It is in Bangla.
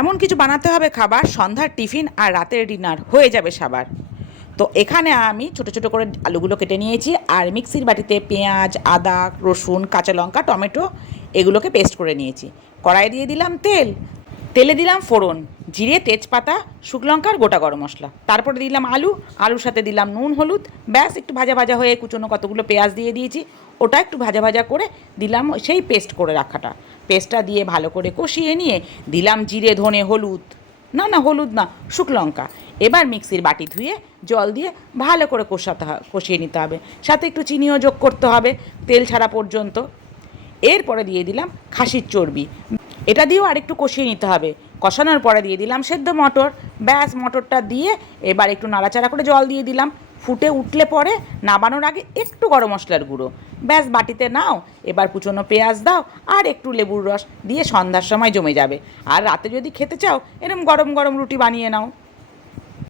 এমন কিছু বানাতে হবে খাবার, সন্ধ্যার টিফিন আর রাতের ডিনার হয়ে যাবে সাবার। তো এখানে আমি ছোট ছোট করে আলুগুলো কেটে নিয়েছি আর মিক্সির বাটিতে পেঁয়াজ, আদা, রসুন, কাঁচা লঙ্কা, টমেটো এগুলোকে পেস্ট করে নিয়েছি। কড়াই দিয়ে দিলাম তেল, তেলে দিলাম ফোড়ন, জিরে, তেজপাতা, শুকনো লঙ্কা আর গোটা গরম মশলা। তারপরে দিলাম আলু, আলুর সাথে দিলাম নুন, হলুদ, ব্যাস, একটু ভাজা ভাজা হয়ে কুচনো কতগুলো পেঁয়াজ দিয়ে দিয়েছি, ওটা একটু ভাজা ভাজা করে দিলাম সেই পেস্ট করে রাখাটা। পেস্টটা দিয়ে ভালো করে কষিয়ে নিয়ে দিলাম জিরে, ধনে, হলুদ। না না, হলুদ না, শুকনো লঙ্কা। এবার মিক্সির বাটি ধুয়ে জল দিয়ে ভালো করে কষাতে কষিয়ে নিতে হবে। সাথে একটু চিনিও যোগ করতে হবে, তেল ছাড়া পর্যন্ত। এরপরে দিয়ে দিলাম খাসির চর্বি। এটা দিয়েও আরেকটু কষিয়ে নিতে হবে। কষানোর পরে দিয়ে দিলাম সেদ্ধ মটর। ব্যাস, মটরটা দিয়ে এবার একটু নাড়াচাড়া করে জল দিয়ে দিলাম। ফুটে উঠলে পরে নামানোর আগে একটু গরম মশলার গুঁড়ো। ব্যাস, বাটিতে নাও, এবার কুচনো পেঁয়াজ দাও, আর একটু লেবুর রস দিয়ে সন্ধ্যার সময় জমে যাবে। আর রাতে যদি খেতে চাও, এরম গরম গরম রুটি বানিয়ে নাও।